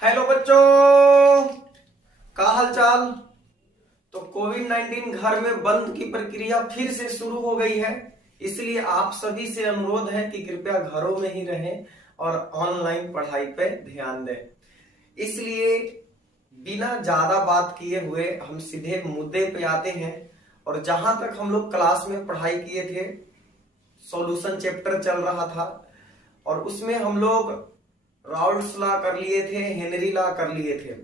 Hello बच्चों, का हाल चाल। तो कोविड-19 घर में बंद की प्रक्रिया फिर से शुरू हो गई है। इसलिए आप सभी से अनुरोध है कि कृपया घरों में ही रहें और ऑनलाइन पढ़ाई पे ध्यान दें। इसलिए बिना ज्यादा बात किए हुए हम सीधे मुद्दे पे आते हैं। और जहां तक हम लोग क्लास में पढ़ाई किए थे, सॉल्यूशन चैप्टर चल रहा था और उसमें हम लोग राउल्ट्स लॉ कर लिए थे, हेनरी लॉ कर लिए थे।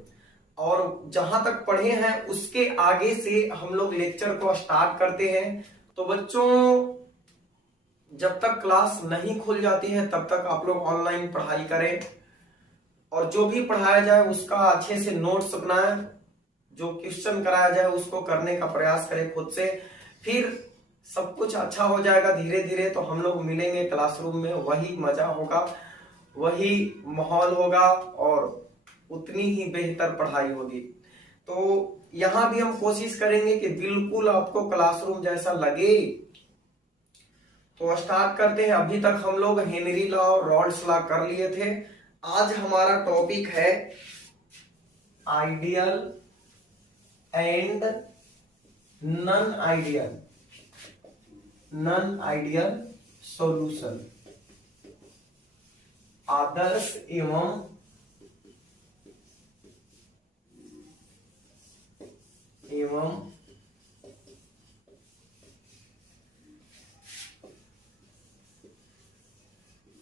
और जहां तक पढ़े हैं उसके आगे से हम लोग लेक्चर को स्टार्ट करते हैं। तो बच्चों, जब तक क्लास नहीं खुल जाती है तब तक आप लोग ऑनलाइन पढ़ाई करें और जो भी पढ़ाया जाए उसका अच्छे से नोट्स बनाएं। जो क्वेश्चन कराया जाए उसको करने का प्रयास करें खुद से। फिर सब कुछ अच्छा हो जाएगा धीरे धीरे। तो हम लोग मिलेंगे क्लासरूम में, वही मजा होगा, वही माहौल होगा और उतनी ही बेहतर पढ़ाई होगी। तो यहां भी हम कोशिश करेंगे कि बिल्कुल आपको क्लासरूम जैसा लगे। तो स्टार्ट करते हैं। अभी तक हम लोग हेनरी लॉ और राउल्ट्स लॉ कर लिए थे। आज हमारा टॉपिक है ideal and non ideal solution, आदर्श एवं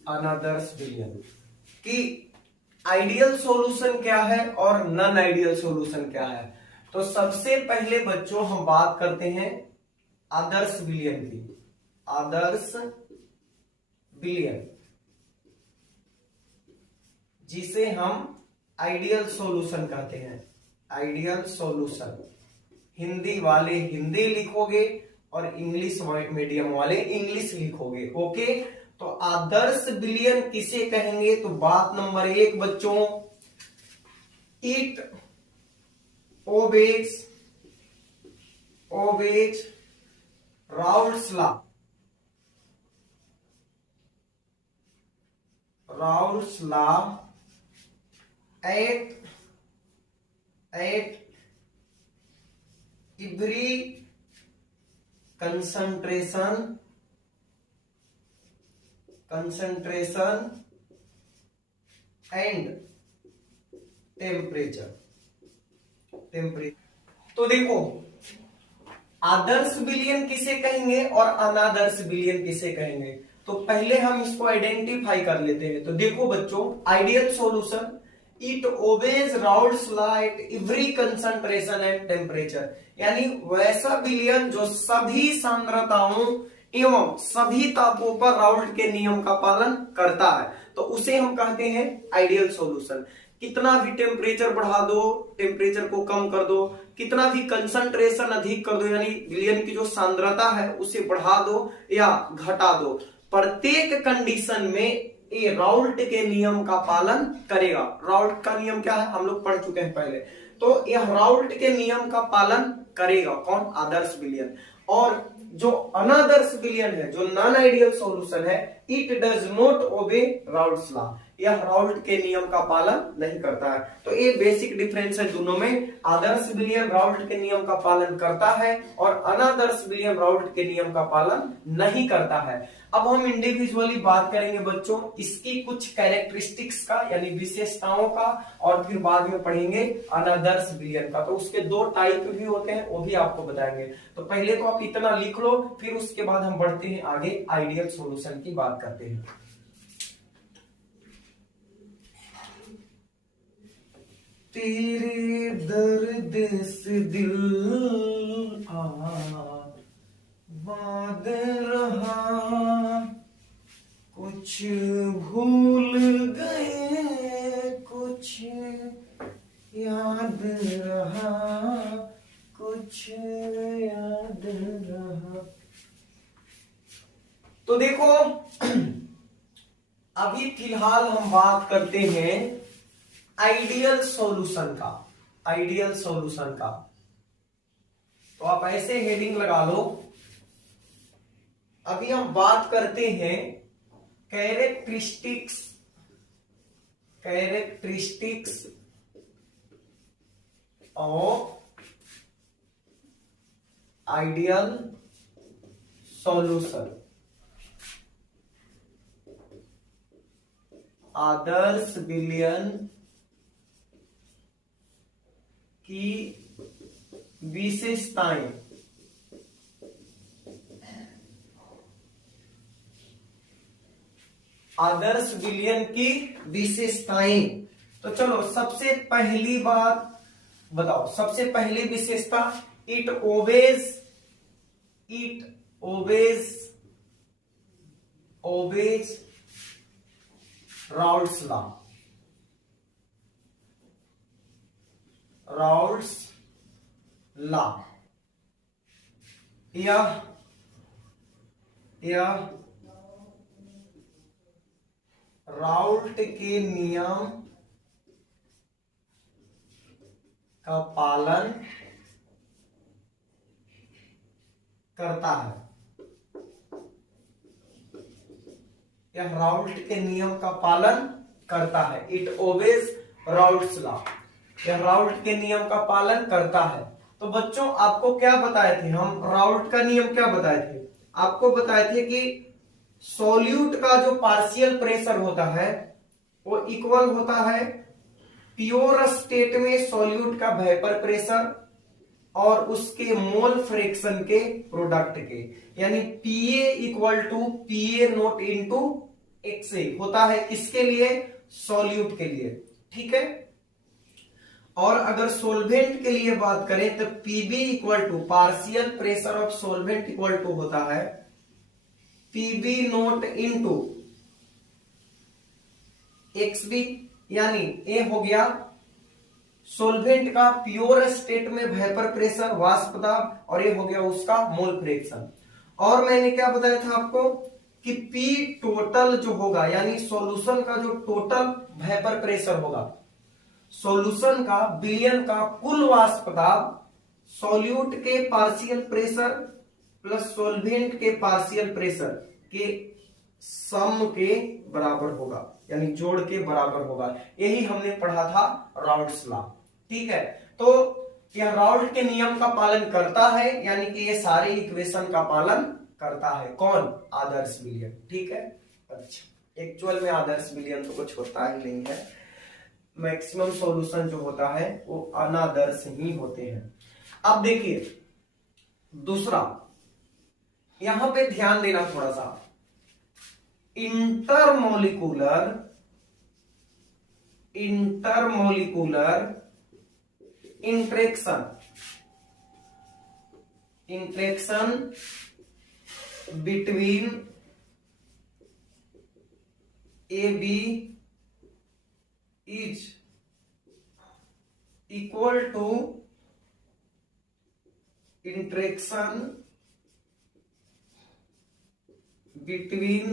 अनादर्श विलयन कि आइडियल सॉल्यूशन क्या है और नॉन आइडियल सॉल्यूशन क्या है। तो सबसे पहले बच्चों हम बात करते हैं आदर्श विलयन की। आदर्श विलयन जिसे हम आइडियल सॉल्यूशन कहते हैं। आइडियल सॉल्यूशन, हिंदी वाले हिंदी लिखोगे और इंग्लिश मीडियम वाले इंग्लिश लिखोगे। ओके, तो आदर्श विलयन किसे कहेंगे? तो बात नंबर 1 बच्चों, it obeys Raoult's law. Raoult's law at every concentration and temperature। तो देखो, आदर्श विलयन किसे कहेंगे और अनादर्श विलयन किसे कहेंगे। तो पहले हम इसको आइडेंटिफाई कर लेते हैं। तो देखो बच्चों, ideal solution, it obeys Raoult's law at every concentration and temperature, यानी वैसा विलयन जो सभी सांद्रताओं एवं सभी तापों पर राउल्ट के नियम का पालन करता है, तो उसे हम कहते हैं आइडियल सॉल्यूशन। कितना भी टेम्परेचर बढ़ा दो, टेम्परेचर को कम कर दो, कितना भी कंसंट्रेशन अधिक कर दो, यानी विलयन की जो सांद्रता है उसे बढ़ा दो या घटा दो, प्रत्येक कंडीशन में ये राउल्ट के नियम का पालन करेगा। राउल्ट का नियम क्या है, हम लोग पढ़ चुके हैं पहले। तो यह राउल्ट के नियम का पालन करेगा कौन? आदर्श विलयन। और जो अनादर्श विलयन है, जो नॉन आइडियल सॉल्यूशन है, it does not obey Raoult's law, यह राउल्ट के नियम का पालन नहीं करता है। तो ये बेसिक डिफरेंस है दोनों में। आदर्श विलयन राउल्ट के नियम का पालन करता है और अनादर्श विलयन राउल्ट के नियम का पालन नहीं करता है। अब हम इंडिविजुअली बात करेंगे बच्चों इसकी कुछ कैरेक्टरिस्टिक्स का, यानी विशेषताओं का, और फिर बाद में पढ़ेंगे अनादर्श विलयन का। तो उसके 2 टाइप भी होते हैं, वो भी आपको बताएंगे। तो पहले तो आप इतना लिख लो, फिर उसके बाद हम बढ़ते हैं आगे, आइडियल सॉल्यूशन की बात करते हैं। तेरे दर्द से दिल आबाद रहा, कुछ भूल गए कुछ याद रहा, कुछ याद रहा। तो देखो, अभी फिलहाल हम बात करते हैं आइडियल सॉल्यूशन का। आइडियल सॉल्यूशन का तो आप ऐसे हेडिंग लगा लो। अभी हम बात करते हैं कैरेक्टरिस्टिक्स ऑफ आइडियल सॉल्यूशन, आदर्श विलयन की विशेषताएं, आदर्श विलयन की विशेषताएं। तो चलो सबसे पहली बात बताओ, सबसे पहली विशेषता, it obeys Raoult's law, Raoult's law, यह राउल्ट के नियम का पालन करता है, यह राउल्ट के नियम का पालन करता है। इट ओबेज राउल्ट्स लॉ, यह राउल्ट के नियम का पालन करता है। तो बच्चों आपको क्या बताए थे हम, राउल्ट का नियम क्या बताए थे, आपको बताए थे कि सॉल्यूट का जो पार्शियल प्रेशर होता है वो इक्वल होता है प्योर स्टेट में सॉल्यूट का वेपर प्रेशर और उसके मोल फ्रैक्शन के प्रोडक्ट के, यानी PA equal to PA naught into XA होता है, किसके लिए, सॉल्यूट के लिए, ठीक है। और अगर सोलवेंट के लिए बात करें तो PB equal to partial pressure of solvent equal to होता है पीबी नोट इनटू एक्सबी, यानी ए हो गया सोलवेंट का प्योर स्टेट में वेपर प्रेशर वाष्प दाब और ये हो गया उसका मोल फ्रैक्शन। और मैंने क्या बताया था आपको कि पी टोटल जो होगा यानी सॉल्यूशन का जो टोटल वेपर प्रेशर होगा, सॉल्यूशन का विलयन का कुल वाष्प दाब सॉल्यूट के पार्शियल प्रेशर प्लस सोलवेंट के पार्शियल प्रेशर के सम के बराबर होगा, यानी जोड़ के बराबर होगा। यही हमने पढ़ा था राउल्ट्स लॉ, ठीक है। तो यह राउल्ट के नियम का पालन करता है, यानी कि ये सारे इक्वेशन का पालन करता है, कौन, आदर्श विलयन, ठीक है। अच्छा, एक्चुअल में आदर्श विलयन तो कुछ होता ही नहीं है, मैक्सिमम सॉल्यूशन जो होता है वो अनादर्श ही होते हैं। अब देखिए दूसरा, यहां पे ध्यान देना थोड़ा सा, intermolecular interaction between A B is equal to interaction between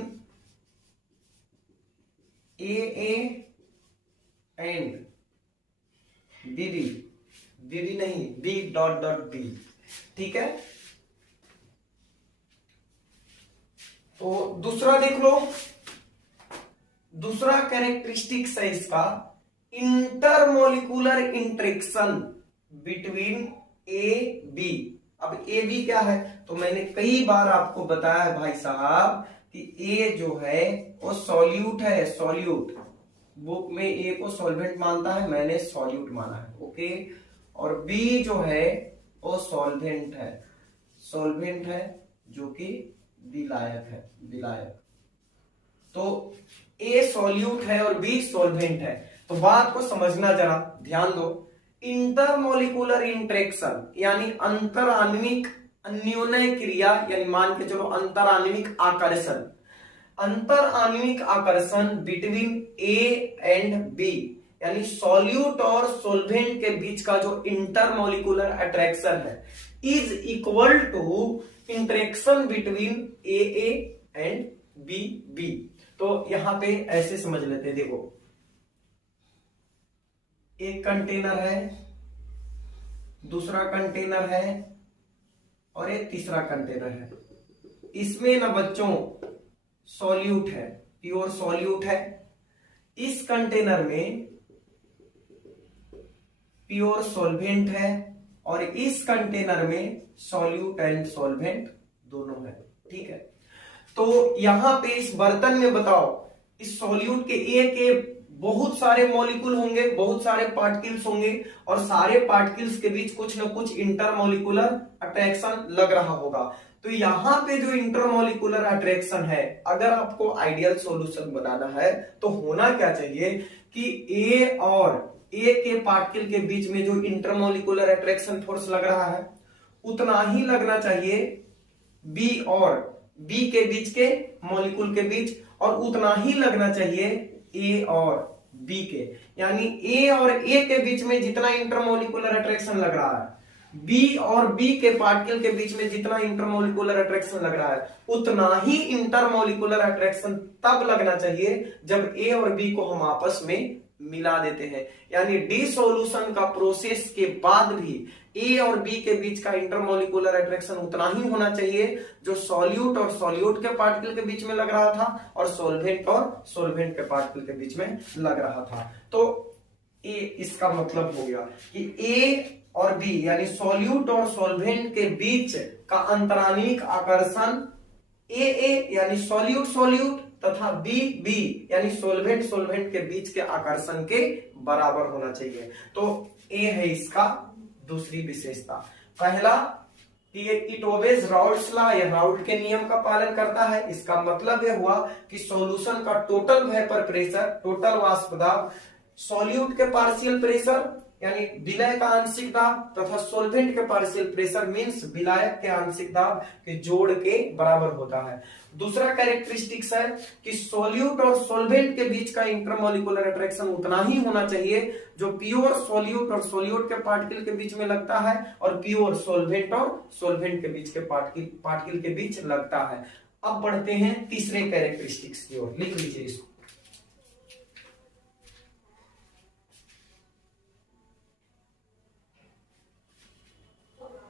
A and दीदी नहीं बी डॉट डॉट बी, ठीक है। तो दूसरा देख लो, दूसरा कैरेक्टरिस्टिक्स है इसका intermolecular interaction between A B. अब ए बी क्या है, तो मैंने कई बार आपको बताया है भाई साहब कि ए जो है वो सॉल्यूट है, सॉल्यूट बुक में ए को सॉल्वेंट मानता है, मैंने सॉल्यूट माना है, ओके। और बी जो है वो सॉल्वेंट है जो कि विलायक है, विलायक। तो ए सॉल्यूट है और बी सॉल्वेंट है। तो बात को समझना जरा ध्यान दो, इंटरमोलिकुलर इंटरेक्शन यानी अंतर आणविक अन्योन्य क्रिया, यानी मान के चलो अंतर आणविक आकर्षण, अंतर आणविक आकर्षण बिटवीन ए एंड बी, यानी सॉल्यूट और सोलवेंट के बीच का जो इंटरमोलिकुलर अट्रैक्शन है is equal to interaction between A and B. तो यहां पे ऐसे समझ लेते हैं, देखो एक कंटेनर है, दूसरा कंटेनर है और एक तीसरा कंटेनर है। इसमें ना बच्चों सॉल्यूट है, प्योर सॉल्यूट है। इस कंटेनर में प्योर सॉल्वेंट है और इस कंटेनर में सॉल्यूट एंड सॉल्वेंट दोनों है। ठीक है, तो यहां पे इस बर्तन में बताओ, इस सॉल्यूट के ए के बहुत सारे मॉलिक्यूल होंगे, बहुत सारे पार्टिकल्स होंगे और सारे पार्टिकल्स के बीच कुछ ना कुछ इंटरमोलिकुलर अट्रैक्शन लग रहा होगा। तो यहां पे जो इंटरमोलिकुलर अट्रैक्शन है, अगर आपको आइडियल सॉल्यूशन बनाना है तो होना क्या चाहिए कि ए और ए के पार्टिकल के बीच में जो इंटरमोलिकुलर अट्रैक्शन फोर्स लग रहा है उतना ही लगना चाहिए बी और बी के बीच के मॉलिक्यूल के बीच, और उतना ही लगना चाहिए ए और बी के, यानी ए और ए के बीच में जितना इंटरमोलिकुलर अट्रैक्शन लग रहा है, बी और बी के पार्टिकल के बीच में जितना इंटरमोलिकुलर अट्रैक्शन लग रहा है उतना ही इंटरमोलिकुलर अट्रैक्शन तब लगना चाहिए जब ए और बी को हम आपस में मिला देते हैं। यानी डिसोल्यूशन का प्रोसेस के बाद भी ए और बी के बीच का इंटरमोलिकुलर अट्रैक्शन उतना ही होना चाहिए जो सॉल्यूट और सॉल्यूट के पार्टिकल के बीच में लग रहा था और सॉल्वेंट और सॉल्वेंट के पार्टिकल के बीच में लग रहा था। तो ए इसका मतलब हो गया कि ए और बी यानी सॉल्यूट और सॉल्वेंट के बीच का अंतरानिक आकर्षण ए यानी सॉल्यूट सॉल्यूट तथा बी बी यानी सॉल्वेंट सॉल्वेंट के बीच के आकर्षण के बराबर होना चाहिए। तो ए है इसका दूसरी विशेषता। पहला कि ये इट ओबेज राउट्स लॉ, ये राउट के नियम का पालन करता है। इसका मतलब यह हुआ कि सॉल्यूशन का टोटल वेपर प्रेशर, टोटल वाष्प दाब, सॉल्यूट के पार्शियल प्रेशर यानी विलय का आंशिक दाब तथा सॉल्वेंट के पार्शियल प्रेशर मींस विलायक के आंशिक दाब के जोड़ के बराबर होता है। दूसरा कैरेक्टरिस्टिक्स है कि सॉल्यूट और सॉल्वेंट के बीच का इंटरमोलिकुलर अट्रैक्शन उतना ही होना चाहिए जो प्योर सॉल्यूट और सॉल्यूट के पार्टिकल के बीच में लगता है और प्योर सॉल्वेंट और सॉल्वेंट के बीच के पार्टिकल के बीच लगता है। अब बढ़ते हैं तीसरे कैरेक्टरिस्टिक्स की ओर, लिख लीजिए इसको।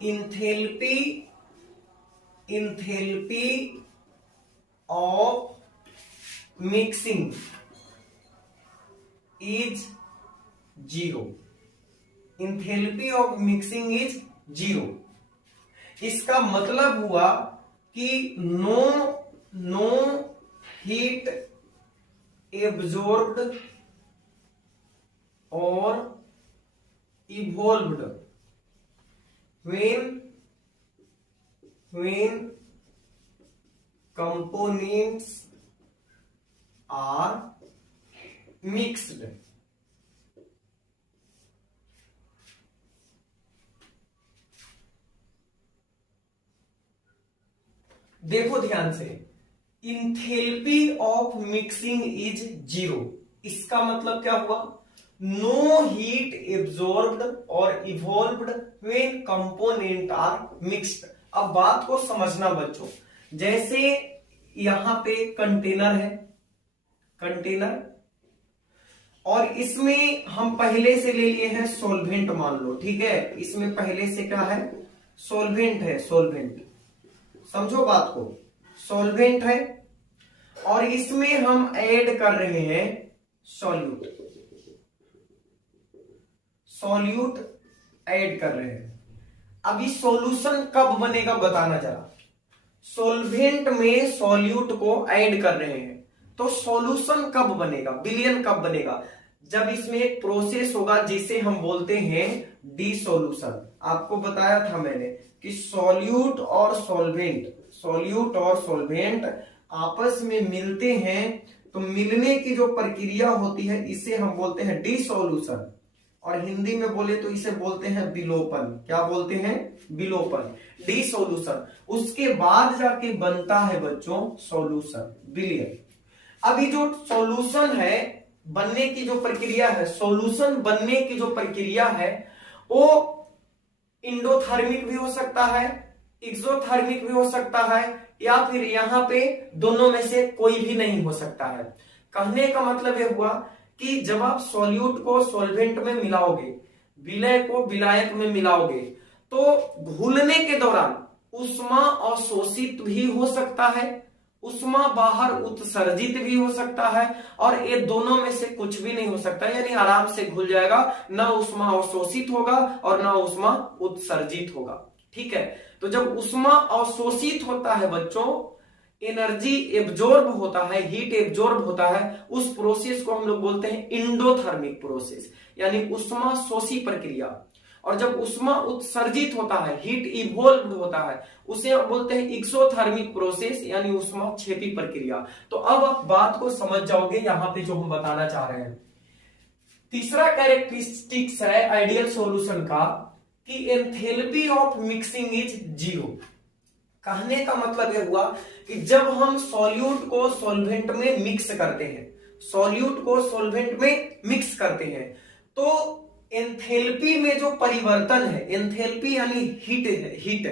Enthalpy of mixing is zero. Enthalpy of mixing is zero. इसका मतलब हुआ कि नो हीट एब्जॉर्ब्ड और evolved when components are mixed। देखो ध्यान से, enthalpy of mixing is zero. इसका मतलब क्या हुआ? नो हीट एब्जॉर्ब्ड और evolved when component are mixed. अब बात को समझना बच्चों, जैसे यहां पे कंटेनर है, कंटेनर, और इसमें हम पहले से ले लिए हैं सॉल्वेंट मान लो, ठीक है। इसमें पहले से क्या है? सॉल्वेंट है, सॉल्वेंट, समझो बात को, सॉल्वेंट है और इसमें हम ऐड कर रहे हैं सॉल्यूट, सॉल्यूट ऐड कर रहे हैं। अभी सॉल्यूशन कब बनेगा बताना जरा। सॉल्वेंट में सॉल्यूट को ऐड कर रहे हैं तो सॉल्यूशन कब बनेगा, विलयन कब बनेगा? जब इसमें एक प्रोसेस होगा जिसे हम बोलते हैं डिसोल्यूशन। आपको बताया था मैंने कि सॉल्यूट और सॉल्वेंट, सॉल्यूट और सॉल्वेंट आपस में मिलते हैं तो मिलने की जो प्रक्रिया होती है इसे हम बोलते हैं डिसोल्यूशन, और हिंदी में बोले तो इसे बोलते हैं विलोपन। क्या बोलते हैं? विलोपन, डिसोल्यूशन। उसके बाद जाके बनता है बच्चों सॉल्यूशन, विलयन। अभी जो सॉल्यूशन है बनने की जो प्रक्रिया है, सॉल्यूशन बनने की जो प्रक्रिया है वो इंडोथर्मिक भी हो सकता है, एक्सोथर्मिक भी हो सकता है, या फिर यहां पे दोनों में से कोई भी नहीं हो सकता है। कहने का मतलब यह हुआ कि जब आप सॉल्यूट को सॉल्वेंट में मिलाओगे, विलय को विलायक में मिलाओगे, तो घुलने के दौरान उष्मा अवशोषित भी हो सकता है उष्मा बाहर उत्सर्जित भी हो सकता है और ये दोनों में से कुछ भी नहीं हो सकता, यानी आराम से घुल जाएगा, ना उष्मा अवशोषित होगा और ना उष्मा उत्सर्जित होगा। ठीक है, तो जब उष्मा अवशोषित होता है बच्चों, एनर्जी एब्जॉर्ब होता है, हीट एब्जॉर्ब होता है, उस प्रोसेस को हम लोग बोलते हैं इंडोथर्मिक प्रोसेस, यानी उष्मा शोषी प्रक्रिया। और जब उष्मा उत्सर्जित होता है, हीट इवोल्व होता है, उसे हम बोलते हैं एक्सोथर्मिक प्रोसेस, यानी उष्मा क्षेपी प्रक्रिया। तो अब आप बात को समझ जाओगे यहां पे जो हम बताना चाह रहे हैं। तीसरा कैरेक्टरिस्टिक्स है आइडियल सॉल्यूशन का कि enthalpy of mixing is zero. कहने का मतलब यह हुआ कि जब हम सॉल्यूट को सॉल्वेंट में मिक्स करते हैं, सॉल्यूट को सॉल्वेंट में मिक्स करते हैं, तो एंथैल्पी में जो परिवर्तन है, एंथैल्पी यानी हीट है, हीट,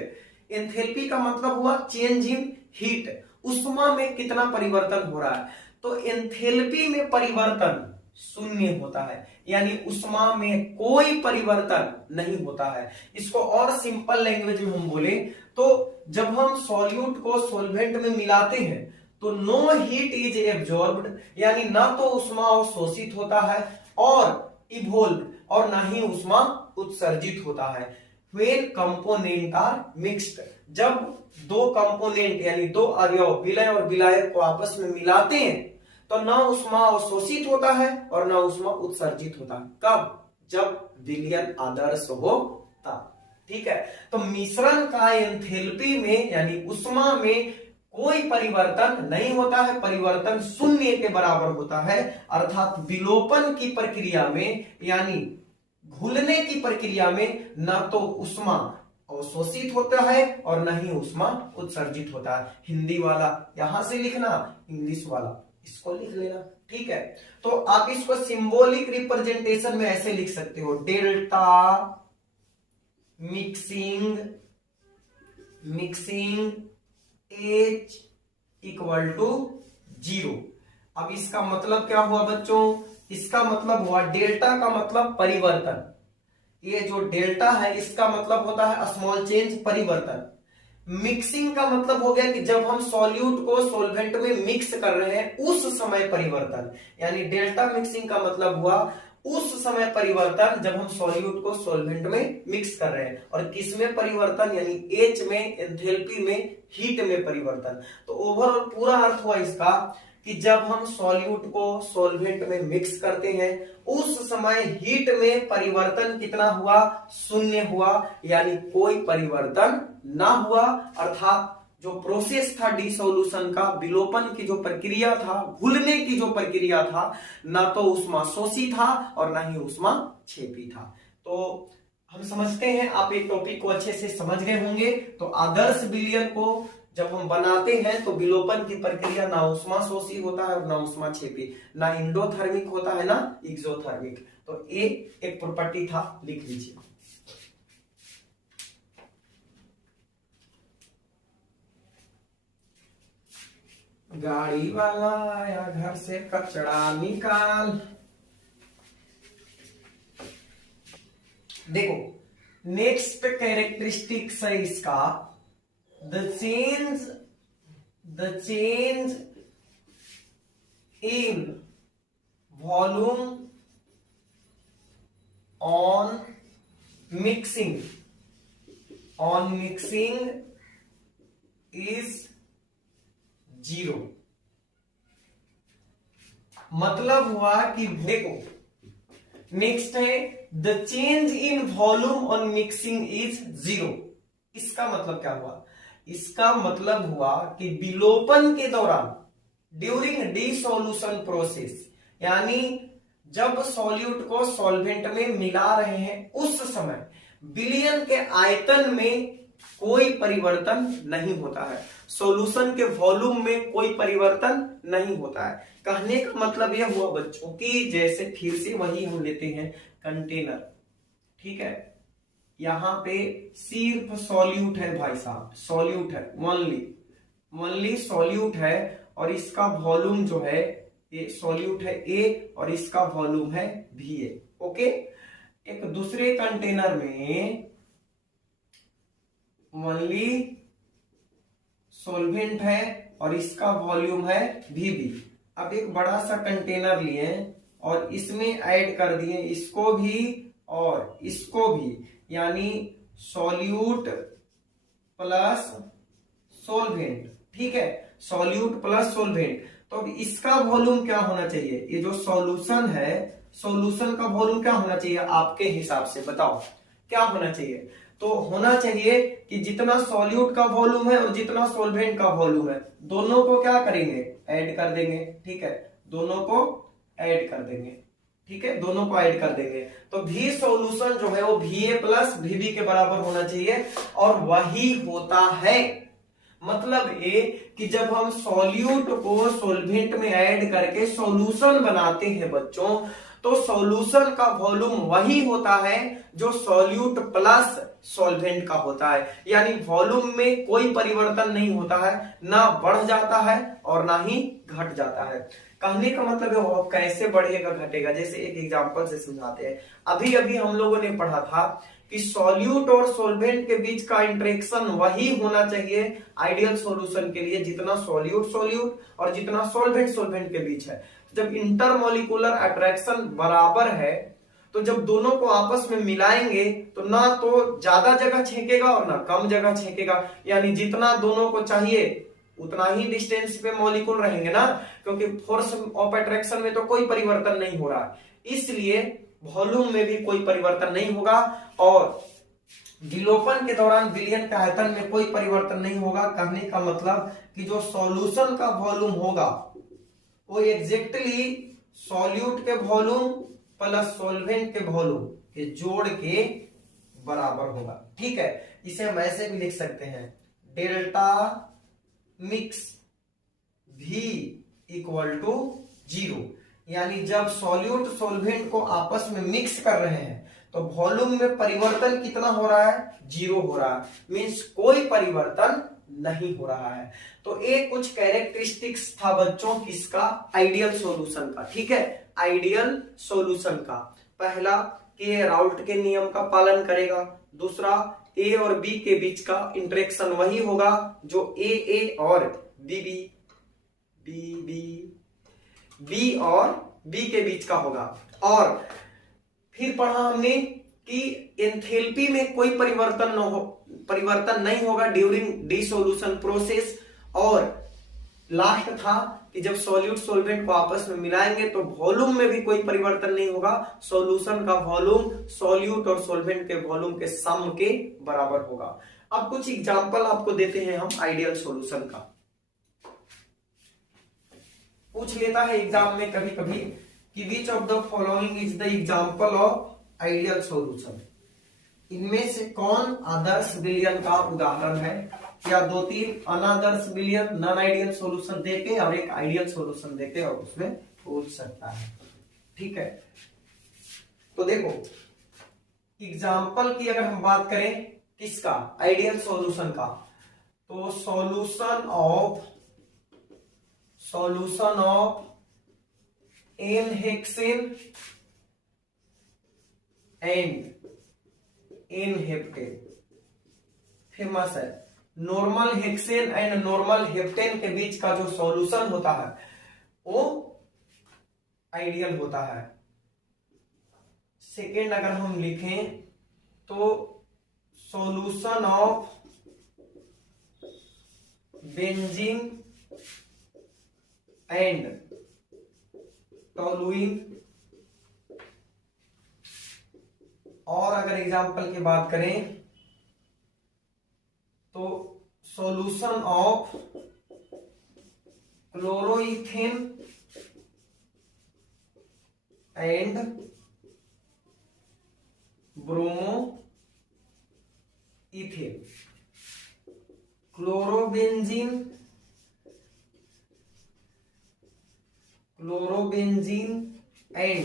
एंथैल्पी का मतलब हुआ चेंज इन हीट, उष्मा में कितना परिवर्तन हो रहा है, तो एंथैल्पी में परिवर्तन शून्य होता है, यानी उष्मा में कोई परिवर्तन नहीं होता है। इसको और सिंपल लैंग्वेज में हम बोले तो जब हम सॉल्यूट को सॉल्वेंट में मिलाते हैं तो नो हीट इज एब्जॉर्ब्ड, यानी ना तो उष्मा अवशोषित होता है और इवोल्व, और ना ही उष्मा उत्सर्जित होता है। व्हेन कंपोनेंट आर मिक्स्ड, जब दो कंपोनेंट यानी दो अवयव विलय और विलायक को आपस में मिलाते हैं तो ना उष्मा अवशोषित होता है और ना उष्मा उत्सर्जित होता है। कब? जब विलयन आदर्श हो तब। ठीक है, तो मिश्रण का एंथैल्पी में यानी उष्मा में कोई परिवर्तन नहीं होता है, परिवर्तन शून्य के बराबर होता है, अर्थात विलोपन की प्रक्रिया में यानी घुलने की प्रक्रिया में न तो उष्मा अवशोषित होता है और न ही उष्मा उत्सर्जित होता है। हिंदी वाला यहां से लिखना, इंग्लिश वाला इसको लिख लेना। ठीक है, तो आप इसको सिंबॉलिक रिप्रेजेंटेशन में ऐसे लिख सकते हो, delta mixing H equal to 0। अब इसका मतलब क्या हुआ बच्चों? इसका मतलब हुआ डेल्टा का मतलब परिवर्तन, ये जो डेल्टा है इसका मतलब होता है स्मॉल चेंज, परिवर्तन। मिक्सिंग का मतलब हो गया कि जब हम सॉल्यूट को सॉल्वेंट में मिक्स कर रहे हैं उस समय परिवर्तन, यानी डेल्टा मिक्सिंग का मतलब हुआ उस समय परिवर्तन जब हम सॉल्यूट को सॉल्वेंट में मिक्स कर रहे हैं। और किस में परिवर्तन? यानी H में, एंथैल्पी में, हीट में परिवर्तन। तो ओवरऑल पूरा अर्थ हुआ इसका कि जब हम सॉल्यूट को सॉल्वेंट में मिक्स करते हैं उस समय हीट में परिवर्तन कितना हुआ? शून्य हुआ, यानी कोई परिवर्तन ना हुआ, अर्थात जो प्रोसेस था डिसोल्यूशन का, विलोपन की जो प्रक्रिया था, घुलने की जो प्रक्रिया था, ना तो उष्मा शोषी था और ना ही उष्मा क्षेपी था। तो हम समझते हैं, आप एक टॉपिक को अच्छे से समझ गए होंगे। तो आदर्श विलयन को जब हम बनाते हैं तो विलोपन की प्रक्रिया ना उष्मा शोषी होता है और ना उष्मा क्षेपी, ना इंडोथर्मिक होता है ना एक्सोथर्मिक। तो ये एक प्रॉपर्टी था, लिख लीजिए। गाड़ी वाला आया घर से कचरा निकाल। देखो नेक्स्ट कैरेक्टरिस्टिक्स है इसका, the change in volume on mixing is 0। मतलब हुआ कि देखो नेक्स्ट है the change in volume on mixing is 0। इसका मतलब क्या हुआ? इसका मतलब हुआ कि विलोपन के दौरान, ड्यूरिंग डिसोल्यूशन प्रोसेस, यानी जब सॉल्यूट को सॉल्वेंट में मिला रहे हैं उस समय विलयन के आयतन में कोई परिवर्तन नहीं होता है, सॉल्यूशन के वॉल्यूम में कोई परिवर्तन नहीं होता है। कहने का मतलब यह हुआ बच्चों कि जैसे फिर से वही हम लेते हैं कंटेनर, ठीक है, यहां पे सिर्फ सॉल्यूट है भाई साहब, सॉल्यूट है, ओनली सॉल्यूट है, और इसका वॉल्यूम जो है ये सॉल्यूट है A और इसका वॉल्यूम है VA। ओके, एक दूसरे कंटेनर में ओनली सॉल्वेंट है और इसका वॉल्यूम है VB। अब एक बड़ा सा कंटेनर लिए और इसमें ऐड कर दिए इसको भी और इसको भी, यानी सॉल्यूट प्लस सोलवेंट। ठीक है, सॉल्यूट प्लस सोलवेंट। तो अब इसका वॉल्यूम क्या होना चाहिए? ये जो सॉल्यूशन है, सॉल्यूशन का वॉल्यूम क्या होना चाहिए आपके हिसाब से? बताओ क्या होना चाहिए? तो होना चाहिए कि जितना सॉल्यूट का वॉल्यूम है और जितना सोलवेंट का वॉल्यूम है, दोनों को क्या करेंगे? ऐड कर देंगे। ठीक है, दोनों को ऐड कर देंगे। ठीक है, दोनों को ऐड कर देंगे। तो भी सॉल्यूशन जो है वो VA प्लस VB के बराबर होना चाहिए, और वही होता है। मतलब ये कि जब हम सॉल्यूट को सोलवेंट में ऐड करके सॉल्यूशन बनाते हैं बच्चों, तो सॉल्यूशन का वॉल्यूम वही होता है जो सॉल्यूट प्लस सॉल्वेंट का होता है। यानी वॉल्यूम में कोई परिवर्तन नहीं होता है, ना बढ़ जाता है और ना ही घट जाता है। कहने का मतलब है वो कैसे बढ़ेगा घटेगा, जैसे एक एग्जांपल से समझाते हैं। अभी अभी हम लोगों ने पढ़ा था कि सॉल्यूट और सोलवेंट के बीच का इंटरेक्शन वही होना चाहिए आइडियल सॉल्यूशन के लिए जितना सॉल्यूट सॉल्यूट और जितना सोलवेंट सोलवेंट के बीच है। जब इंटरमोलिकुलर अट्रैक्शन बराबर है, तो जब दोनों को आपस में मिलाएंगे तो ना तो ज्यादा जगह छेकेगा और ना कम जगह छेकेगा। यानी जितना दोनों को चाहिए उतना ही डिस्टेंस पे मॉलिक्यूल रहेंगे ना, क्योंकि फोर्स ऑफ अट्रैक्शन में तो कोई परिवर्तन नहीं हो रहा है, इसलिए वॉल्यूम में भी कोई परिवर्तन नहीं होगा, और विलोपन के दौरान विलयन के आयतन में कोई परिवर्तन नहीं होगा। कहने का मतलब कि जो सॉल्यूशन का वॉल्यूम होगा वो एग्जैक्टली सॉल्यूट के वॉल्यूम प्लस सॉल्वेंट के वॉल्यूम के जोड़ के बराबर होगा। ठीक है, इसे हम ऐसे भी लिख सकते हैं, delta mix V equal to 0। यानी जब सॉल्यूट सोलवेंट को आपस में मिक्स कर रहे हैं तो वॉल्यूम में परिवर्तन कितना हो रहा है? 0 हो रहा है, मींस कोई परिवर्तन नहीं हो रहा है। तो ये कुछ कैरेक्टरिस्टिक्स था बच्चों किसका? आइडियल सॉल्यूशन का। ठीक है, आइडियल सॉल्यूशन का पहला कि राउल्ट के नियम का पालन करेगा, दूसरा A और B के बीच का इंटरेक्शन वही होगा जो A और B और B के बीच का होगा। और फिर पढ़ा हमने कि एंथैल्पी में कोई परिवर्तन नहीं होगा ड्यूरिंग डिसोल्यूशन प्रोसेस। और लास्ट था कि जब सॉल्यूट सोलवेंट को आपस में मिलाएंगे तो वॉल्यूम में भी कोई परिवर्तन नहीं होगा, सॉल्यूशन का वॉल्यूम सॉल्यूट और सोलवेंट के वॉल्यूम के सम के बराबर होगा। अब कुछ एग्जांपल आपको देते हैं हम आइडियल सॉल्यूशन का। पूछ लेता है एग्जाम में कभी कभी कि which of the following is the example of ideal solution. इनमें से कौन आदर्श विलयन का उदाहरण है? या 2-3 अनादर्श विलयन नॉन आइडियल सॉल्यूशन देके और एक आइडियल सॉल्यूशन देके और उसमें पूछ सकता है। ठीक है, तो देखो एग्जांपल की अगर हम बात करें किसका? आइडियल सॉल्यूशन का, तो solution of N hexane and N heptane famous है। Normal hexane and normal heptane के बीच का जो सॉल्यूशन होता है वो आइडियल होता है। सेकेंड अगर हम लिखें तो solution of benzene and toluene. और अगर एग्जांपल की बात करें तो solution of chloroethane and bromo ethane. Chlorobenzene and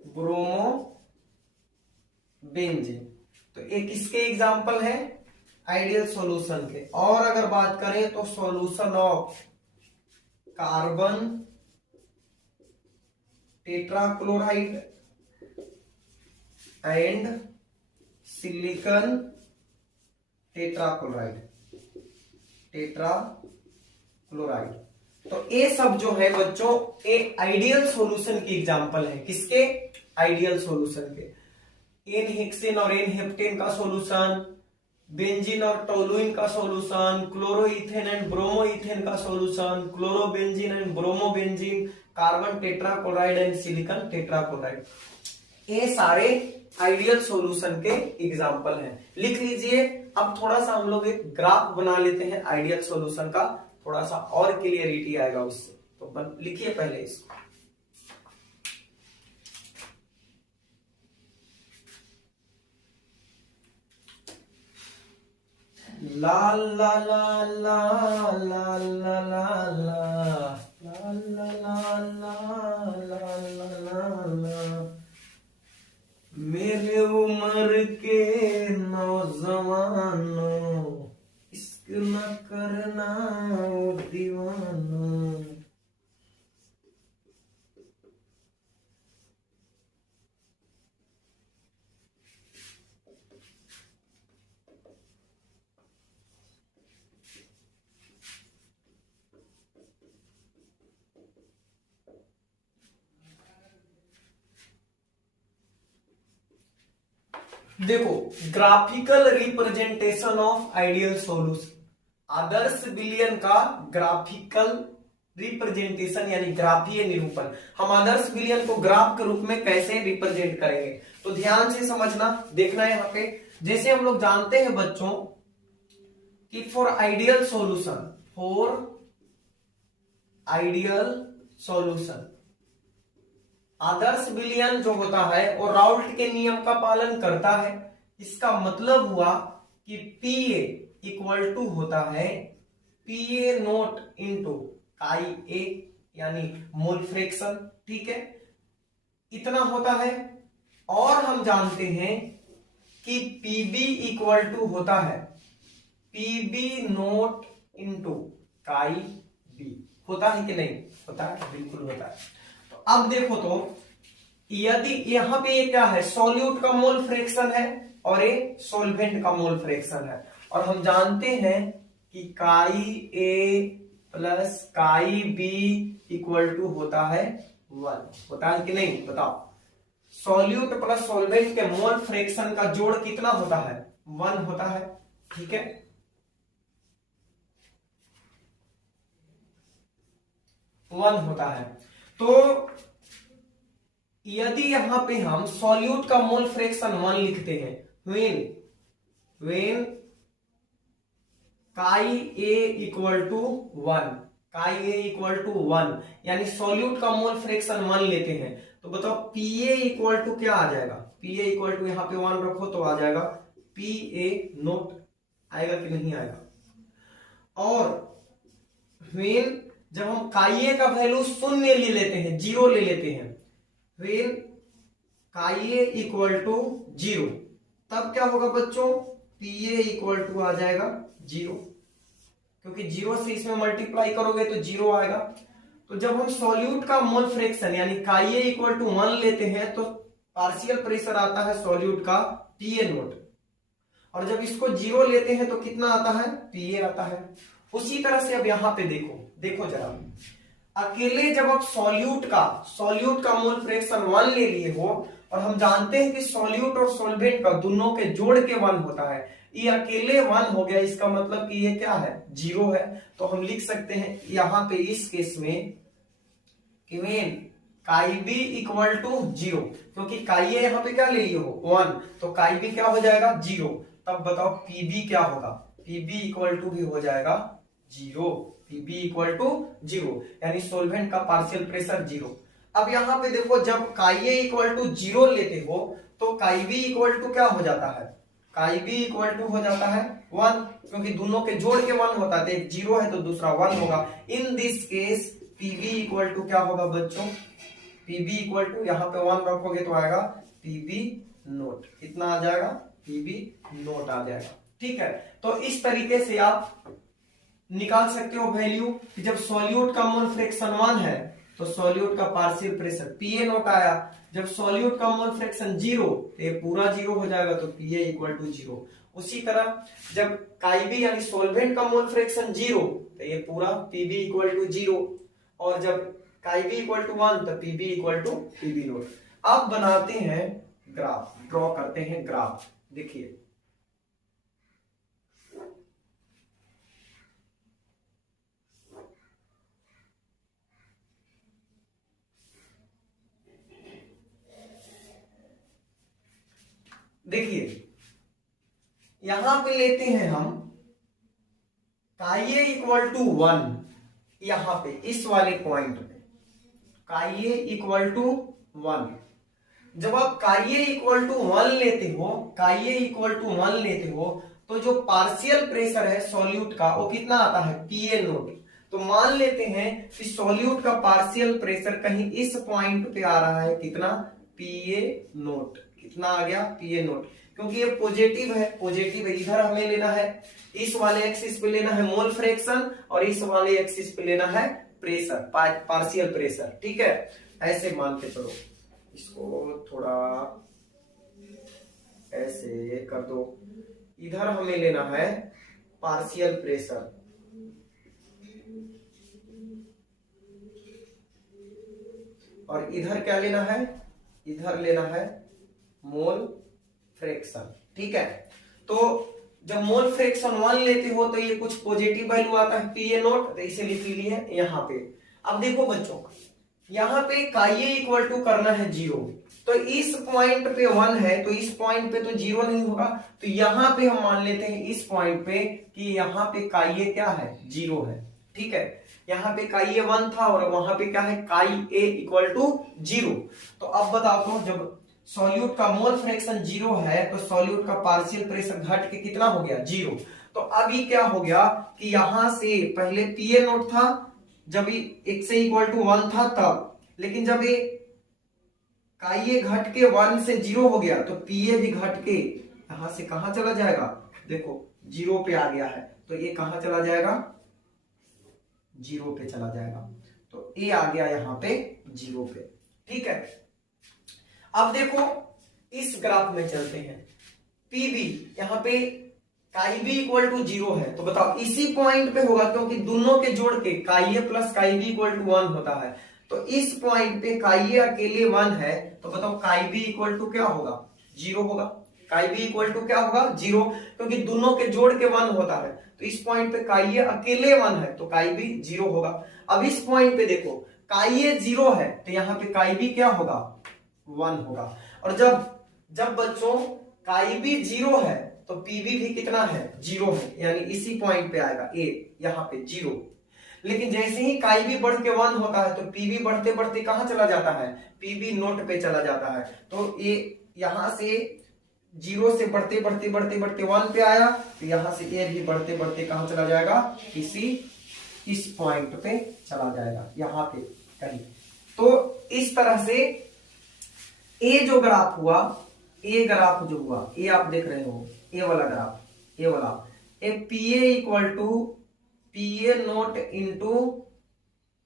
bromo benzene. तो ये किसके एग्जाम्पल है? आइडियल सॉल्यूशन के। और अगर बात करें तो solution of carbon tetrachloride and silicon tetra chloride. तो ये सब जो है बच्चों ये आइडियल सॉल्यूशन की एग्जांपल है। किसके? आइडियल सॉल्यूशन के। एन हेक्सेन और एन हेप्टेन का सॉल्यूशन, बेंजीन और टोलुइन का सॉल्यूशन, क्लोरोइथेन एंड ब्रोमोइथेन का solution, chlorobenzene and bromobenzene, carbon tetrachloride and silicon tetrachloride, ये सारे आइडियल सॉल्यूशन के एग्जांपल हैं। लिख लीजिए। अब थोड़ा सा हम लोग एक ग्राफ बना लेते हैं आइडियल सॉल्यूशन का, थोड़ा सा और क्लियरिटी आएगा उससे। तो लिखिए पहले इसको। ला ला ला ला ला ला ला ला मेरे उम्र के नौजवानों, इश्क न करना ओ दीवानों। देखो, graphical representation of ideal solution, आदर्श विलयन का ग्राफिकल रिप्रेजेंटेशन यानी ग्राफीय निरूपण। हम आदर्श विलयन को ग्राफ के रूप में कैसे रिप्रेजेंट करेंगे, तो ध्यान से समझना, देखना यहाँ पे। जैसे हम लोग जानते हैं बच्चों कि फॉर आइडियल सॉल्यूशन आदर्श विलयन जो होता है वो राउल्ट के नियम का पालन करता है। इसका मतलब हुआ कि पीए इक्वल टू होता है पीए नोट इंटू काई ए यानी मोल फ्रैक्शन। ठीक है, इतना होता है। और हम जानते हैं कि पीबी इक्वल टू होता है पीबी नोट इंटू काई बी। होता है कि नहीं? होता है, बिल्कुल होता है। अब देखो तो यदि यहां पे ये क्या है, सॉल्यूट का मोल फ्रैक्शन है और ये सॉल्वेंट का मोल फ्रैक्शन है। और हम जानते हैं कि chi A plus chi B equal to होता है 1। होता है कि नहीं? बताओ। सॉल्यूट प्लस सॉल्वेंट के मोल फ्रैक्शन का जोड़ कितना होता है? 1 होता है। ठीक है, 1 होता है। तो यदि यहां पे हम सॉल्यूट का मोल फ्रैक्शन 1 लिखते हैं, व्हेन काई ए इक्वल टू 1, काई ए इक्वल टू 1 यानी सॉल्यूट का मोल फ्रैक्शन 1 लेते हैं, तो बताओ पीए इक्वल टू क्या आ जाएगा? पीए इक्वल टू यहां पे 1 रखो तो आ जाएगा पीए नोट। आएगा कि नहीं आएगा? और व्हेन जब हम काई ए का वैल्यू 0 ले लेते हैं, 0 ले लेते हैं, व्हेन काई ए इक्वल टू 0, तब क्या होगा बच्चों? पीए इक्वल टू आ जाएगा 0, क्योंकि 0 से इसमें मल्टीप्लाई करोगे तो 0 आएगा। तो जब हम सॉल्यूट का मोल फ्रैक्शन यानी काई ए इक्वल टू 1 लेते हैं तो पार्शियल प्रेशर आता है सॉल्यूट का पीए नोट, और जब इसको 0 लेते हैं तो कितना आता है? पीए आता है। उसी तरह से अब यहां पे देखो जरा, अकेले जब आप सॉल्यूट का मोल फ्रैक्शन 1 ले लिए हो, और हम जानते हैं कि सॉल्यूट और सॉल्वेंट का दोनों के जोड़ के 1 होता है, ये अकेले 1 हो गया, इसका मतलब कि ये क्या है? 0 है। तो हम लिख सकते हैं यहां पे इस केस में कि व्हेन काई बी इक्वल टू 0, क्योंकि काई ए यहां पे क्या ले लिए हो? 1, तो काई बी क्या हो जाएगा? 0। तब बताओ पीबी क्या होगा? पीबी इक्वल टू भी हो जाएगा 0। पीबी इक्वल टू 0 यानी सॉल्वेंट का पार्शियल प्रेशर 0। अब यहां पे देखो, जब काई ए इक्वल टू 0 लेते हो तो काई बी इक्वल टू क्या हो जाता है? काई बी इक्वल टू हो जाता है 1, क्योंकि दोनों के जोड़ के 1 होता है, एक 0 है तो दूसरा 1 होगा। In this case PB equal to क्या होगा बच्चों? पीबी इक्वल टू यहां पे 1 रखोगे तो आएगा पीबी नोट। कितना आ जाएगा? पीबी नोट आ जाएगा। ठीक है, तो इस तरीके से आप निकाल सकते हो वैल्यू कि जब सॉल्यूट का मोल फ्रैक्शन 1 है तो सॉल्यूट का पार्शियल प्रेशर पीए नोट आया। जब सॉल्यूट का मोल फ्रैक्शन 0 तो ये पूरा 0 हो जाएगा, तो पीए इक्वल टू 0। उसी तरह जब काईबी यानी सॉल्वेंट का मोल फ्रैक्शन 0 तो ये पूरा पीबी इक्वल टू 0, और जब काईबी इक्वल टू 1 तो PB equal to PB naught. अब बनाते हैं ग्राफ, ड्रॉ करते हैं ग्राफ। देखिए यहां पे लेते हैं हम काईए इक्वल टू 1, यहां पे इस वाले पॉइंट पे काईए इक्वल टू 1। जब आप काईए इक्वल टू 1 लेते हो, काईए इक्वल टू 1 लेते हो, तो जो पार्शियल प्रेशर है सॉल्यूट का वो कितना आता है, पीए नोट। तो मान लेते हैं कि सॉल्यूट का पार्शियल प्रेशर कहीं इस पॉइंट पे आ रहा है, कितना, पीए नोट। कितना आ गया, पीए नोट। क्योंकि ये पॉजिटिव है, पॉजिटिव इधर हमें लेना है, इस वाले एक्सिस पे लेना है मोल फ्रैक्शन, और इस वाले एक्सिस पे लेना है प्रेशर, पार्शियल प्रेशर। ठीक है, ऐसे मान के चलो, इसको थोड़ा ऐसे कर दो। इधर हमें लेना है पार्शियल प्रेशर, और इधर क्या लेना है, इधर लेना है मोल फ्रैक्शन। ठीक है, तो जब मोल फ्रैक्शन 1 लेते हो तो ये कुछ पॉजिटिव वैल्यू आता है पीए नोट, तो इसे लिख लिए यहाँ पे। अब देखो बच्चों, यहाँ पे काईए इक्वल टू करना है 0, तो इस पॉइंट पे 1 है, तो इस पॉइंट पे तो 0 नहीं होगा, तो यहाँ पे हम मान लेते हैं इस पॉइंट पे कि यहाँ पे काईए क्या है, 0 है। ठीक है, यहाँ पे काईए 1 था और वहां पे क्या है, काईए इक्वल टू 0। तो अब बताओ तो, जब सॉल्यूट का मोल फ्रैक्शन 0 है तो सॉल्यूट का पार्शियल प्रेशर घट के कितना हो गया, 0। तो अभी क्या हो गया कि यहां से पहले पीए नोट था जब ये 1 से इक्वल टू 1 था तब, लेकिन जब ये काईए घट के 1 से 0 हो गया तो पीए भी घट के यहां से कहां चला जाएगा, देखो 0 पे आ गया है, तो ये कहां चला जाएगा, 0 पे चला जाएगा। तो ये आ गया यहां पे 0 पे। ठीक है, अब देखो इस ग्राफ में चलते हैं। पीबी यहाँ पे काईबी इक्वल टू 0 है, तो बताओ इसी पॉइंट पे होगा, क्योंकि दोनों के जोड़ के काईए प्लस काईबी इक्वल टू 1 होता है। तो इस पॉइंट पे काईए अकेले 1 है, तो बताओ काईबी इक्वल टू क्या होगा, 0 होगा। काईबी इक्वल टू क्या होगा, 0, क्योंकि दोनों के जोड़ के 1 होता है। तो इस पॉइंट पे काईए अकेले 1 है, तो काईबी 0 होगा। अब इस पॉइंट पे देखो काईए 0 है, तो यहाँ पे काईबी क्या होगा, 1 होगा। और जब बच्चों काईबी 0 है तो पीबी भी कितना है, 0 है, यानी इसी पॉइंट पे आएगा ए, यहाँ पे 0। लेकिन जैसे ही काईबी बढ़ के 1 होता है तो पीबी बढ़ते बढ़ते कहां चला जाता है, पीबी नोट पे चला जाता है। तो ये यहां से 0 से बढ़ते बढ़ते बढ़ते बढ़ते 1 पे आया, तो यहां से ए भी बढ़ते बढ़ते कहां चला जाएगा, इस पॉइंट पे चला जाएगा, यहाँ पे कहीं। तो इस तरह से ए जो ग्राफ हुआ, ए ग्राफ जो हुआ, ए आप देख रहे हो, ए वाला ग्राफ, ए वाला, A PA equal to PA naught into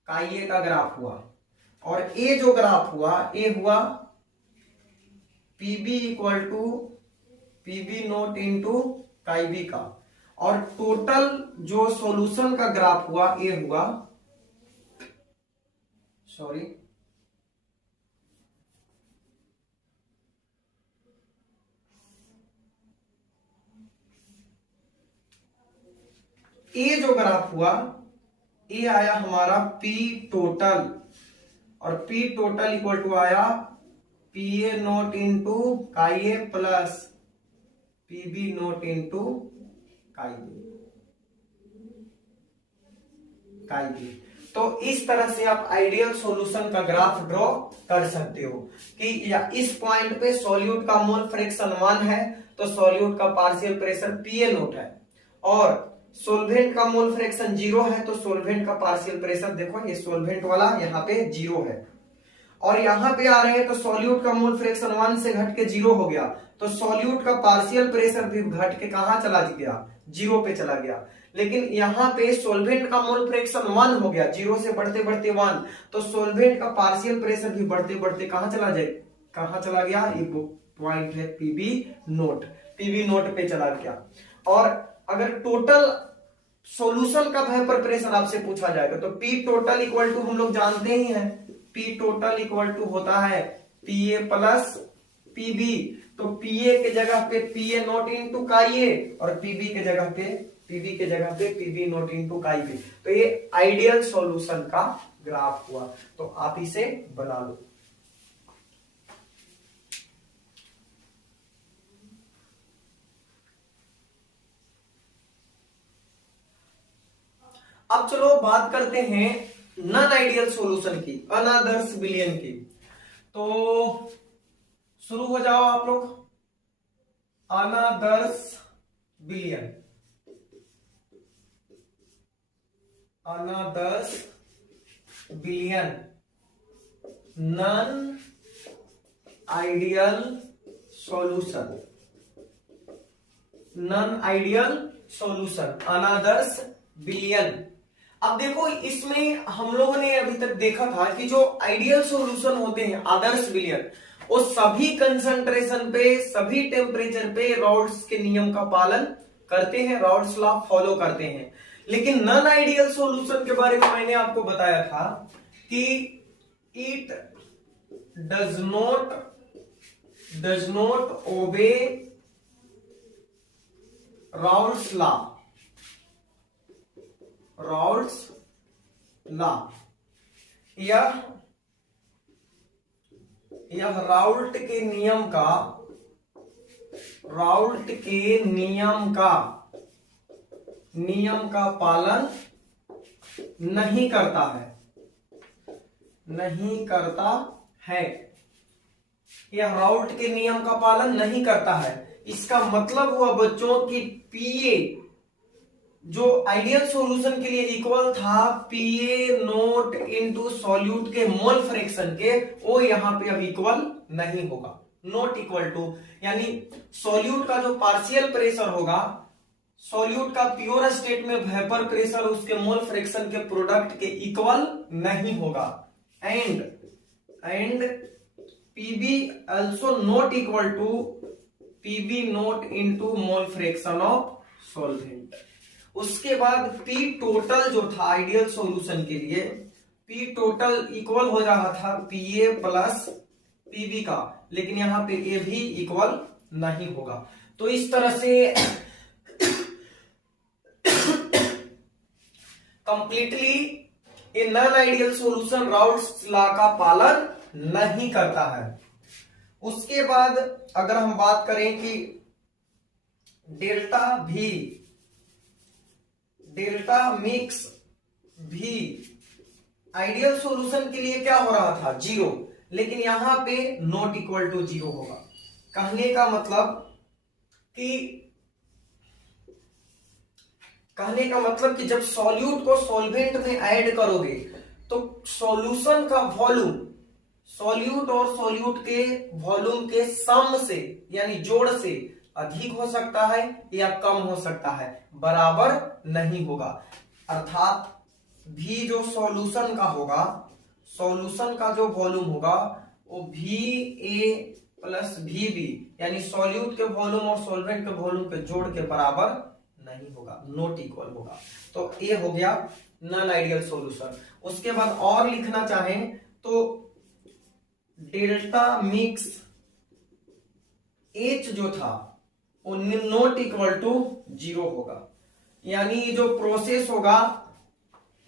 chi A का ग्राफ हुआ। और ए जो ग्राफ हुआ, ए हुआ PB equal to PB naught into chi B का। और टोटल जो सॉल्यूशन का ग्राफ हुआ, ए हुआ, सॉरी, ए जो ग्राफ हुआ, ए आया हमारा पी टोटल, और पी टोटल इक्वल टू आया PA naught into chi A plus PB naught into chi B. तो इस तरह से आप आइडियल सॉल्यूशन का ग्राफ ड्रॉ कर सकते हो कि या इस पॉइंट पे सॉल्यूट का मोल फ्रैक्शन 1 है तो सॉल्यूट का पार्शियल प्रेशर पीए नोट है, और सोल्वेंट का मोल फ्रैक्शन 0 है तो सोल्वेंट का पार्शियल प्रेशर, देखो ये सोल्वेंट वाला यहाँ पे 0 है, और यहाँ पे आ रहे हैं तो सॉल्यूट का मोल फ्रैक्शन 1 से घट के 0 हो गया, तो सॉल्यूट का पार्शियल प्रेशर भी घट के कहां चला गया, 0 पे चला गया। लेकिन यहाँ पे सोल्वेंट का मोल फ्रैक्शन 1 हो गया, 0 से बढ़ते बढ़ते 1, तो सोल्वेंट का पार्शियल प्रेशर भी बढ़ते बढ़ते कहां चला जाए, कहां चला गया, ये पॉइंट है पीबी नोट, पीबी नोट पे चला गया। और अगर टोटल सॉल्यूशन का वेपर प्रेशर आपसे पूछा जाएगा तो पी टोटल इक्वल टू हम लोग जानते ही हैं, पी टोटल इक्वल टू होता है पीए प्लस पीबी, तो पीए के जगह पे पीए नोट इंटू काई ए और पीबी के जगह पे पीबी नोट इंटू काई बी। तो ये आइडियल सॉल्यूशन का ग्राफ हुआ, तो आप इसे बना लो। अब चलो बात करते हैं नॉन आइडियल सॉल्यूशन की, अनादर्श विलयन की। तो शुरू हो जाओ आप लोग। अनादर्श विलयन, अनादर्श विलयन, non ideal solution, non ideal solution, अनादर्श विलयन। अब देखो इसमें हम लोगों ने अभी तक देखा था कि जो आइडियल सॉल्यूशन होते हैं, आदर्श विलयन, वो सभी कंसंट्रेशन पे, सभी टेम्परेचर पे राउल्ट्स के नियम का पालन करते हैं, राउल्ट्स लॉ फॉलो करते हैं। लेकिन नॉन आइडियल सॉल्यूशन के बारे में मैंने आपको बताया था कि it does not obey Raoult's law, Raoult's law, यह राउल्ट के नियम का पालन नहीं करता है, यह राउल्ट के नियम का पालन नहीं करता है। इसका मतलब हुआ बच्चों कि पीए जो आइडियल सॉल्यूशन के लिए इक्वल था पीए नोट इनटू सॉल्यूट के मोल फ्रैक्शन के, वो यहां पे अब इक्वल नहीं होगा, नॉट इक्वल टू, यानी सॉल्यूट का जो पार्शियल प्रेशर होगा, सॉल्यूट का प्योर स्टेट में वेपर प्रेशर उसके मोल फ्रैक्शन के प्रोडक्ट के इक्वल नहीं होगा। And PB also not equal to PB naught into mole fraction of solvent. उसके बाद पी टोटल जो था आइडियल सॉल्यूशन के लिए, पी टोटल इक्वल हो रहा था पीए प्लस पीबी का, लेकिन यहां पे ए भी इक्वल नहीं होगा। तो इस तरह से completely a non ideal solution Raoult's law का पालन नहीं करता है। उसके बाद अगर हम बात करें कि डेल्टा मिक्स भी आइडियल सॉल्यूशन के लिए क्या हो रहा था, 0, लेकिन यहां पे नॉट इक्वल टू 0 होगा। कहने का मतलब कि जब सॉल्यूट को सॉल्वेंट में ऐड करोगे तो सॉल्यूशन का वॉल्यूम सॉल्यूट और सॉल्यूट के वॉल्यूम के सम से यानी जोड़ से अधिक हो सकता है या कम हो सकता है, बराबर नहीं होगा। अर्थात भी जो सॉल्यूशन का होगा, सॉल्यूशन का जो वॉल्यूम होगा वो भी ए प्लस भी बी, यानी सॉल्यूट के वॉल्यूम और सॉल्वेंट के वॉल्यूम के जोड़ के बराबर नहीं होगा, नॉट इक्वल होगा। तो ये हो गया नॉन आइडियल सॉल्यूशन। उसके बाद और लिखना चाहें तो डेल्टा मिक्स एच जो था वो नॉट इक्वल टू 0 होगा, यानी जो प्रोसेस होगा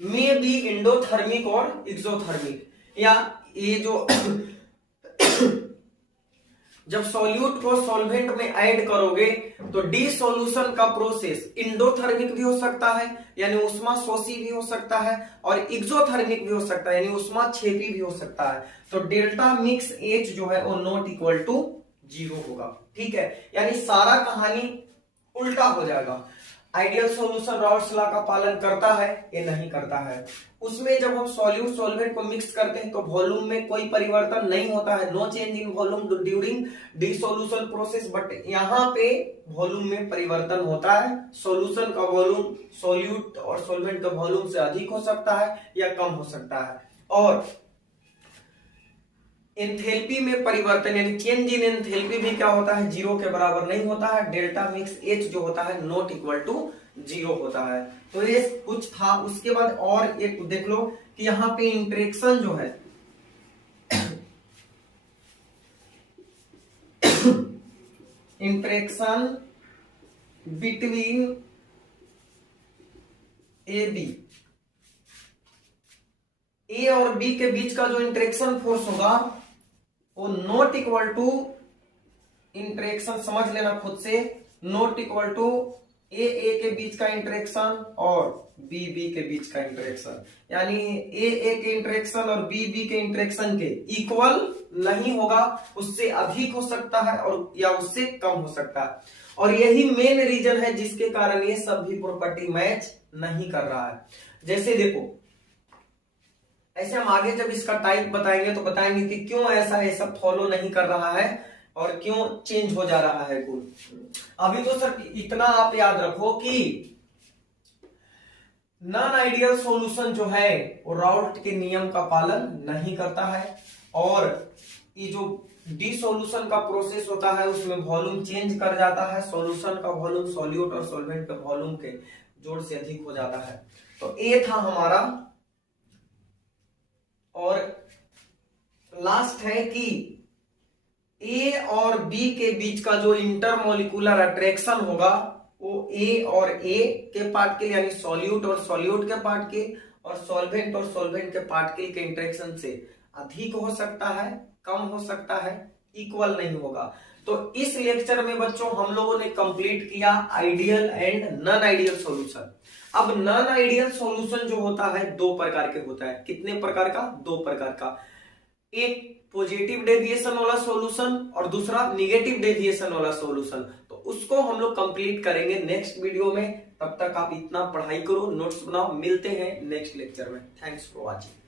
में बी एंडोथर्मिक और एक्सोथर्मिक, या ये जो जब सॉल्यूट को सॉल्वेंट में ऐड करोगे तो डिसोल्यूशन का प्रोसेस इंडोथर्मिक भी हो सकता है यानी उष्मा शोषी भी हो सकता है, और एक्सोथर्मिक भी हो सकता है यानी उष्मा क्षेपी भी हो सकता है। तो डेल्टा मिक्स एच जो है वो नॉट इक्वल टू 0 होगा। ठीक है, यानी सारा कहानी उल्टा हो जाएगा। आइडियल सॉल्यूशन राउल्ट्स लॉ का पालन करता है, ये नहीं करता है। उसमें जब हम सॉल्यूट सॉल्वेंट को मिक्स करते हैं तो वॉल्यूम में कोई परिवर्तन नहीं होता है, no change in volume during dissolution process. But यहाँ पे वॉल्यूम में परिवर्तन होता है, सॉल्यूशन का वॉल्यूम सॉल्यूट और सॉल्वेंट का वॉल्यूम से अधिक हो सकता है या कम हो सकता है। और एंथैल्पी में परिवर्तन यानी चेंज इन एंथैल्पी भी क्या होता है, जीरो के बराबर नहीं होता है। डेल्टा मिक्स एच जो होता है नॉट इक्वल टू जीरो होता है। तो ये कुछ था। उसके बाद और एक देख लो कि यहाँ पे इंटरेक्शन जो है इंटरेक्शन बिटवीन ए और बी के बीच का जो इंटरेक्शन फोर्स होगा वो नॉट इक्वल टू इंटरेक्शन, समझ लेना खुद से, नॉट इक्वल टू ए के बीच का इंटरेक्शन और बी के बीच का इंटरेक्शन। यानी ए के इंटरेक्शन और बी के इंटरेक्शन के इक्वल नहीं होगा, उससे अधिक हो सकता है और या उससे कम हो सकता है। और यही मेन रीजन है जिसके कारण ये सब भी प्रॉपर्टी मैच नहीं कर रहा है। जैसे देखो, ऐसे हम आगे जब इसका टाइप बताएंगे तो बताएंगे कि क्यों ऐसा ये सब फॉलो नहीं कर रहा है और क्यों चेंज हो जा रहा है गुण। अभी तो सर इतना आप याद रखो कि नॉन आइडियल सॉल्यूशन जो है वो राउल्ट के नियम का पालन नहीं करता है, और ये जो डिसोल्यूशन का प्रोसेस होता है उसमें वॉल्यूम चेंज कर जाता है, सॉल्यूशन का वॉल्यूम सॉल्यूट और सॉल्वेंट के वॉल्यूम के जोड़ से अधिक हो जाता है। तो ये था हमारा। और लास्ट है कि ए और बी के बीच का जो इंटरमोलिकुलर अट्रैक्शन होगा वो ए और ए के पार्टिकल यानी सॉल्यूट और सॉल्यूट के पार्टिकल और सॉल्वेंट और सॉल्वेंट के पार्टिकल के इंटरेक्शन से अधिक हो सकता है, कम हो सकता है, इक्वल नहीं होगा। तो इस लेक्चर में बच्चों हम लोगों ने कंप्लीट किया ideal and non ideal solution. अब नॉन आइडियल सॉल्यूशन जो होता है दो प्रकार के होता है। कितने प्रकार का? दो प्रकार का। एक पॉजिटिव डेविएशन वाला सॉल्यूशन और दूसरा निगेटिव डेविएशन वाला सॉल्यूशन। तो उसको हम लोग कंप्लीट करेंगे नेक्स्ट वीडियो में। तब तक आप इतना पढ़ाई करो, नोट्स बनाओ। मिलते हैं नेक्स्ट लेक्चर में। Thanks for watching.